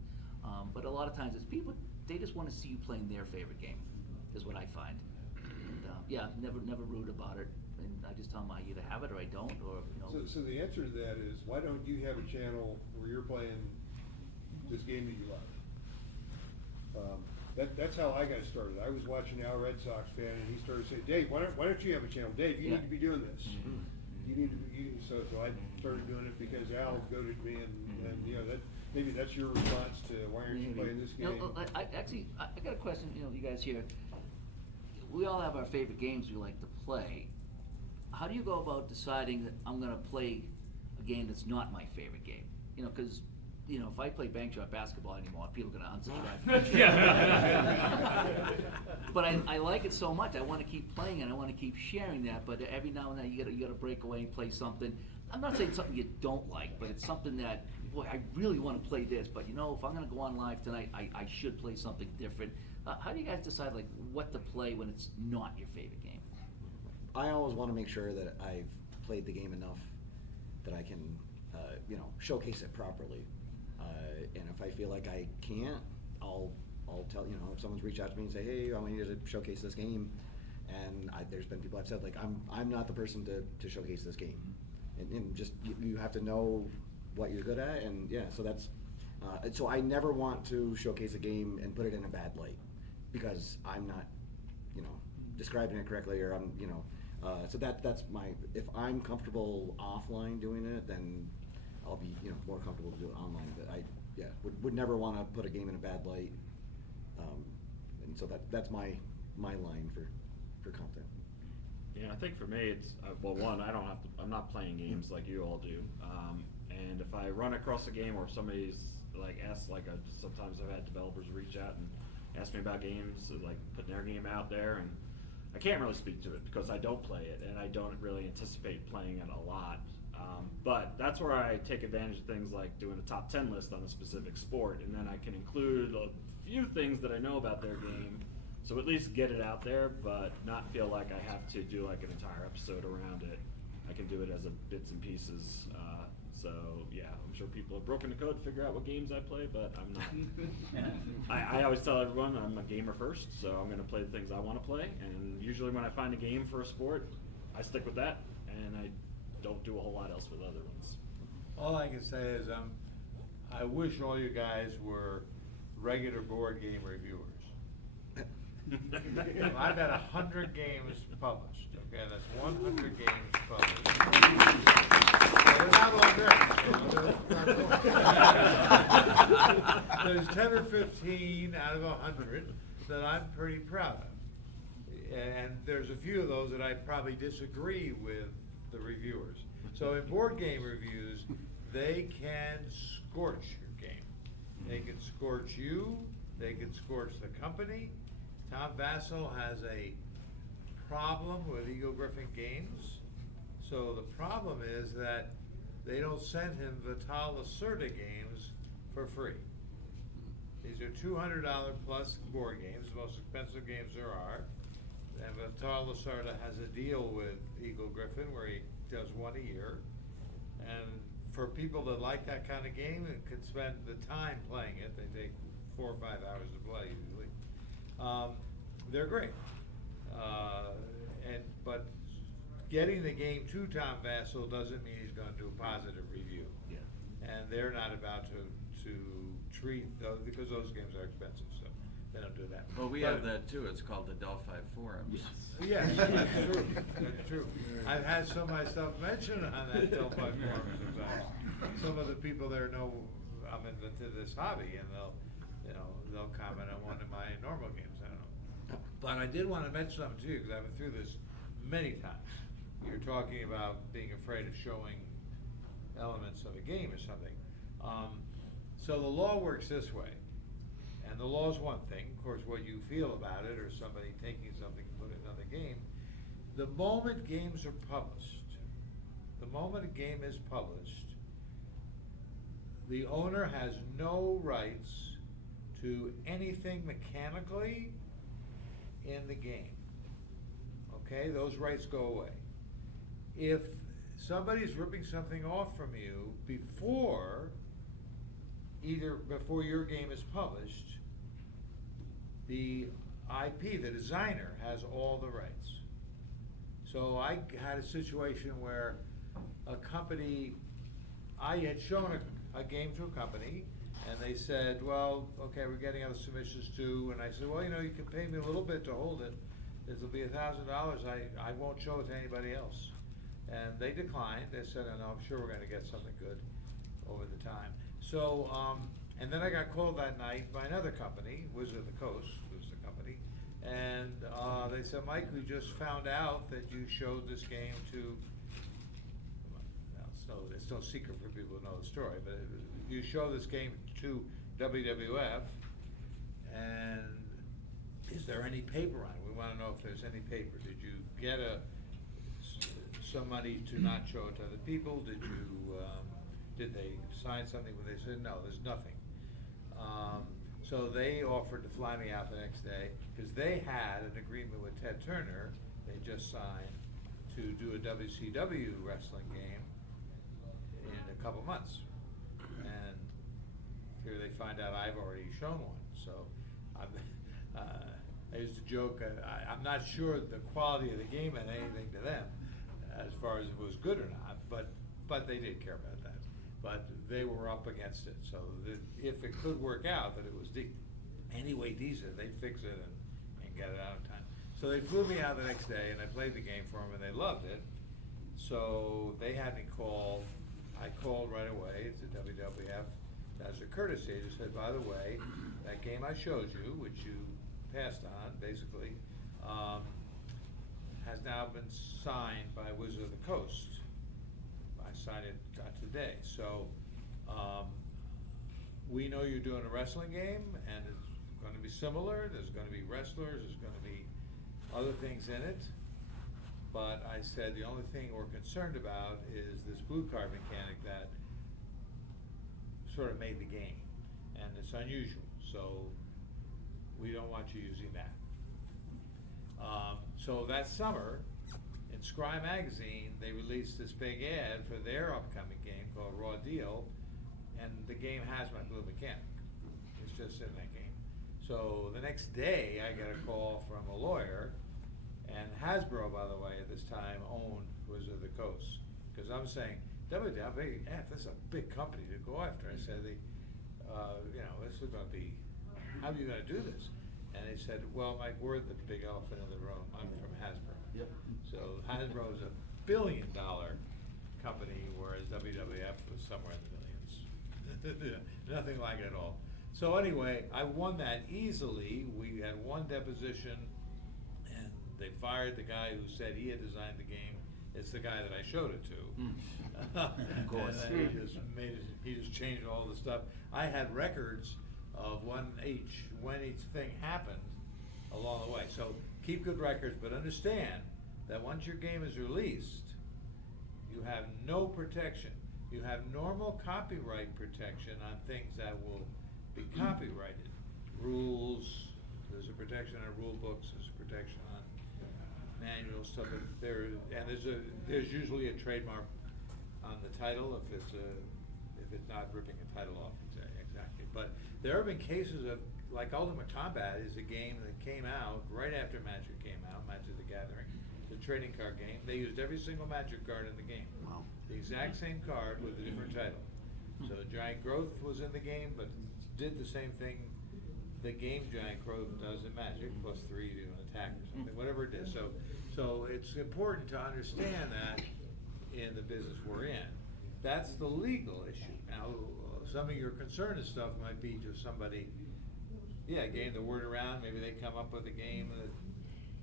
But a lot of times it's people, they just want to see you playing their favorite game, is what I find. And, yeah, never rude about it. And I just tell them I either have it or I don't, or, you know. So the answer to that is, why don't you have a channel where you're playing this game that you love? That's how I got started. I was watching Al Red Sox fan, and he started saying, Dave, why don't you have a channel? Dave, you need to be doing this. You need to be, so I started doing it because Al goaded me, and you know, maybe that's your response to why aren't you playing this game? You know, I got a question, you know, you guys here. We all have our favorite games we like to play. How do you go about deciding that I'm gonna play a game that's not my favorite game? You know, cause, you know, if I play bank shot basketball anymore, people are gonna unsubscribe from the channel. But I like it so much, I wanna keep playing it, I wanna keep sharing that, but every now and then you gotta break away and play something. I'm not saying something you don't like, but it's something that, boy, I really wanna play this, but you know, if I'm gonna go on live tonight, I should play something different. How do you guys decide, like, what to play when it's not your favorite game? I always wanna make sure that I've played the game enough that I can, you know, showcase it properly. And if I feel like I can't, I'll tell, you know, if someone's reached out to me and say, hey, I want you to showcase this game, and there's been people I've said, like, I'm not the person to showcase this game. And just, you have to know what you're good at, and yeah, so that's, so I never want to showcase a game and put it in a bad light, because I'm not, you know, describing it correctly, or I'm, you know, so that's my, if I'm comfortable offline doing it, then I'll be, you know, more comfortable to do it online, but I, yeah, would never want to put a game in a bad light, and so that's my line for content. Yeah, I think for me it's, well, one, I'm not playing games like you all do, and if I run across a game or somebody's like asked, like sometimes I've had developers reach out and ask me about games, like putting their game out there, and I can't really speak to it because I don't play it and I don't really anticipate playing it a lot. But that's where I take advantage of things like doing a top 10 list on a specific sport, and then I can include a few things that I know about their game, so at least get it out there, but not feel like I have to do like an entire episode around it. I can do it as a bits and pieces. So yeah, I'm sure people have broken the code to figure out what games I play, but I'm not. I always tell everyone I'm a gamer first, so I'm going to play the things I want to play, and usually when I find a game for a sport, I stick with that, and I don't do a whole lot else with other ones. All I can say is, I wish all you guys were regular board game reviewers. I've had 100 games published, okay, that's 100 games published. They're not all great. There's 10 or 15 out of 100 that I'm pretty proud of. And there's a few of those that I probably disagree with the reviewers. So in board game reviews, they can scorch your game. They can scorch you, they can scorch the company. Tom Vassell has a problem with Eagle Griffin Games. So the problem is that they don't send him Vital Lacerda games for free. These are $200 plus board games, the most expensive games there are. And Vital Lacerda has a deal with Eagle Griffin where he does one a year. And for people that like that kind of game and can spend the time playing it, they take 4 or 5 hours to play usually. They're great. But getting the game to Tom Vassell doesn't mean he's going to do a positive review. Yeah. And they're not about to treat those, because those games are expensive, so they don't do that. Well, we have that too, it's called the Delphi Forums. Yes, that's true, that's true. I've had some of my stuff mentioned on that Delphi Forum sometimes. Some of the people there know I'm into this hobby, and they'll comment on one of my normal games, I don't know. But I did want to mention something to you, because I've been through this many times. You're talking about being afraid of showing elements of a game or something. So the law works this way, and the law is one thing, of course, what you feel about it, or somebody taking something and putting it in another game. The moment games are published, the moment a game is published, the owner has no rights to anything mechanically in the game. Okay, those rights go away. If somebody's ripping something off from you before your game is published, the IP, the designer, has all the rights. So I had a situation where a company, I had shown a game to a company, and they said, well, okay, we're getting other submissions too, and I said, well, you can pay me a little bit to hold it. It'll be $1,000, I won't show it to anybody else. And they declined. They said, oh, no, I'm sure we're gonna get something good over the time. So, and then I got called that night by another company, Wizard of the Coast was the company, and they said, Mike, we just found out that you showed this game to, well, it's no secret for people to know the story, but you show this game to WWF, and is there any paper on it? We want to know if there's any paper. Did you get somebody to not show it to other people? Did they sign something where they said, no, there's nothing? So they offered to fly me out the next day, because they had an agreement with Ted Turner, they just signed, to do a WCW wrestling game in a couple months. And here they find out I've already shown one. So I used to joke, I'm not sure the quality of the game had anything to them as far as if it was good or not, but they did care about that. But they were up against it, so that if it could work out that it was anyway decent, they'd fix it and get it out in time. So they flew me out the next day, and I played the game for them, and they loved it. So they had me call. I called right away to WWF as a courtesy. I just said, by the way, that game I showed you, which you passed on, basically, has now been signed by Wizard of the Coast. I signed it today. So we know you're doing a wrestling game, and it's going to be similar. There's going to be wrestlers. There's going to be other things in it. But I said the only thing we're concerned about is this blue card mechanic that sort of made the game, and it's unusual. So we don't want you using that. So that summer, in Scry Magazine, they released this big ad for their upcoming game called Raw Deal, and the game has my blue mechanic. It's just in that game. So the next day, I got a call from a lawyer, and Hasbro, by the way, at this time owned Wizard of the Coast, because I'm saying WWF, this is a big company to go after. I said, this is gonna be, how are you gonna do this? And they said, well, Mike, we're the big elephant in the room. I'm from Hasbro. Yep. So Hasbro is $1 billion company, whereas WWF was somewhere in the millions. Nothing like it at all. So anyway, I won that easily. We had one deposition, and they fired the guy who said he had designed the game. It's the guy that I showed it to. Of course. And then he just changed all the stuff. I had records of when each thing happened along the way. So keep good records, but understand that once your game is released, you have no protection. You have normal copyright protection on things that will be copyrighted. Rules, there's a protection on rule books, there's a protection on manual stuff. There's usually a trademark on the title if it's not ripping a title off exactly. But there have been cases of, like Ultimate Combat is a game that came out right after Magic came out, Magic the Gathering. It's a trading card game. They used every single Magic card in the game. Wow. The exact same card with a different title. So Giant Growth was in the game, but did the same thing the game Giant Growth does in Magic, +3 to an attack or something, whatever it is. So it's important to understand that in the business we're in. That's the legal issue. Now, some of your concern and stuff might be just somebody, getting the word around. Maybe they come up with a game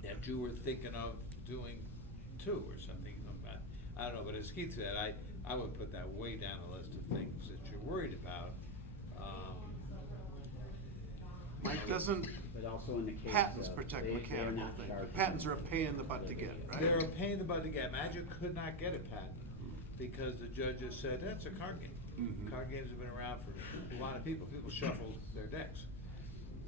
that you were thinking of doing too, or something like that. I don't know, but as Keith said, I would put that way down the list of things that you're worried about. Mike, doesn't But also in the case patents of protect they're mechanical not things? charged. Patents are a pain in the butt to get, right? They're a pain in the butt to get. Magic could not get a patent because the judges said, that's a card game. Mhm. Card games have been around for a lot of people. People shuffle their decks.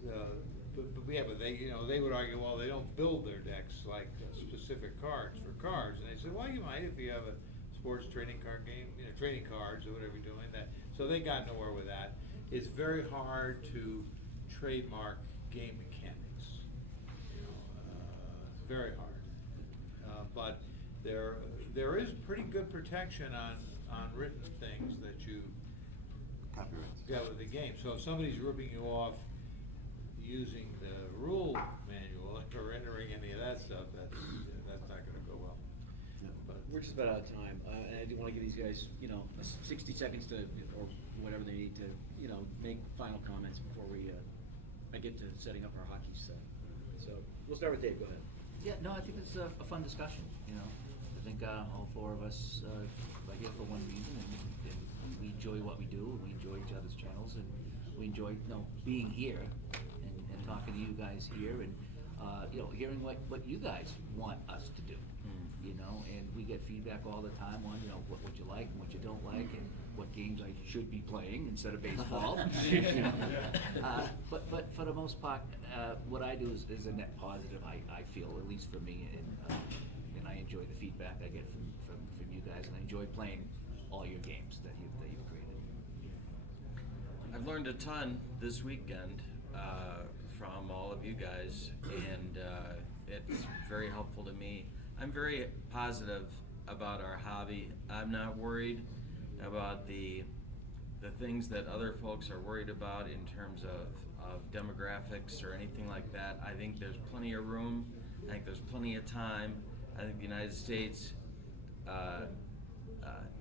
But they would argue, well, they don't build their decks like specific cards for cards. And they said, well, you might if you have a sports trading card game, trading cards or whatever you're doing that. So they got nowhere with that. It's very hard to trademark game mechanics. Very hard. But there is pretty good protection on written things that you Copyrights. get with the game. So if somebody's ripping you off using the rule manual or entering any of that stuff, that's not gonna go well. But We're just about out of time, and I do wanna give these guys, 60 seconds to, or whatever they need to, make final comments before I get to setting up our hockey set. So, we'll start with Dave, go ahead. Yeah, no, I think it's a fun discussion, I think all four of us are here for one reason, and we enjoy what we do, and we enjoy each other's channels, and we enjoy, being here and talking to you guys here, and, hearing what you guys want us to do. And we get feedback all the time on, what you like and what you don't like, and what games I should be playing instead of baseball. But for the most part, what I do is a net positive, I feel, at least for me, and I enjoy the feedback I get from you guys, and I enjoy playing all your games that you've created. I've learned a ton this weekend from all of you guys, and it's very helpful to me. I'm very positive about our hobby. I'm not worried about the things that other folks are worried about in terms of demographics or anything like that. I think there's plenty of room. I think there's plenty of time. I think the United States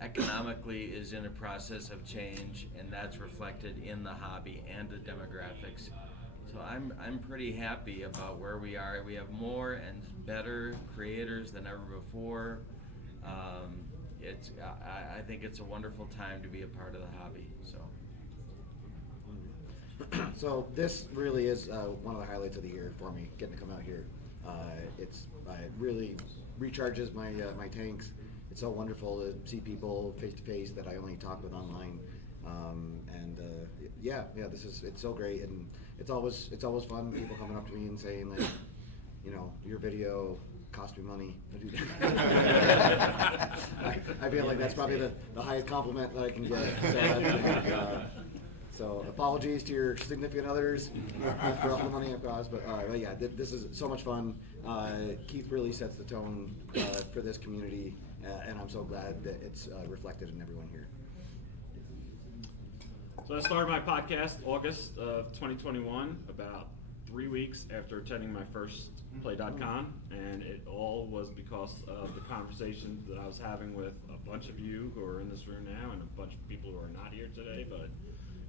economically is in a process of change, and that's reflected in the hobby and the demographics. So I'm pretty happy about where we are. We have more and better creators than ever before. I think it's a wonderful time to be a part of the hobby. So this really is one of the highlights of the year for me, getting to come out here. It really recharges my tanks. It's so wonderful to see people face to face that I only talk with online. It's so great, and it's always fun. People coming up to me and saying like, your video cost me money to do that. I feel like that's probably the highest compliment that I can get. So apologies to your significant others for all the money I've cost, but yeah, this is so much fun. Keith really sets the tone for this community, and I'm so glad that it's reflected in everyone here. So I started my podcast August of 2021, about 3 weeks after attending my first Plaay.con, and it all was because of the conversations that I was having with a bunch of you who are in this room now and a bunch of people who are not here today, but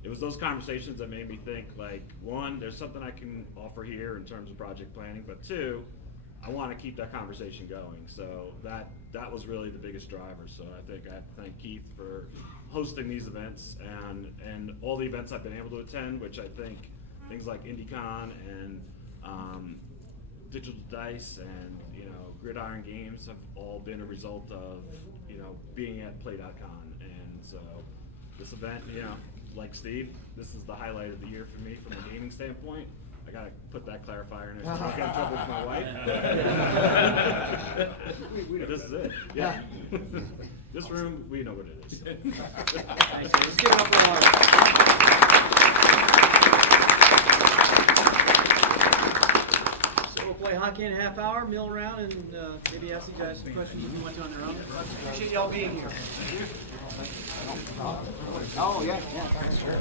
it was those conversations that made me think, like, one, there's something I can offer here in terms of project planning, but two, I want to keep that conversation going. So that was really the biggest driver. So I think I have to thank Keith for hosting these events and all the events I've been able to attend, which I think things like IndieCon and Digital Dice and Gridiron Games have all been a result of being at Plaay.con. And so this event, like Steve, this is the highlight of the year for me from a gaming standpoint. I gotta put that clarifier in there so I don't get in trouble with my wife. But this is it. Yeah. This room, we know what it is. Thanks, let's give it up for So we'll play hockey in a half hour, mill around, and maybe ask you guys some questions if you want to on their own. Appreciate y'all being here. Oh, yeah, thanks, sure.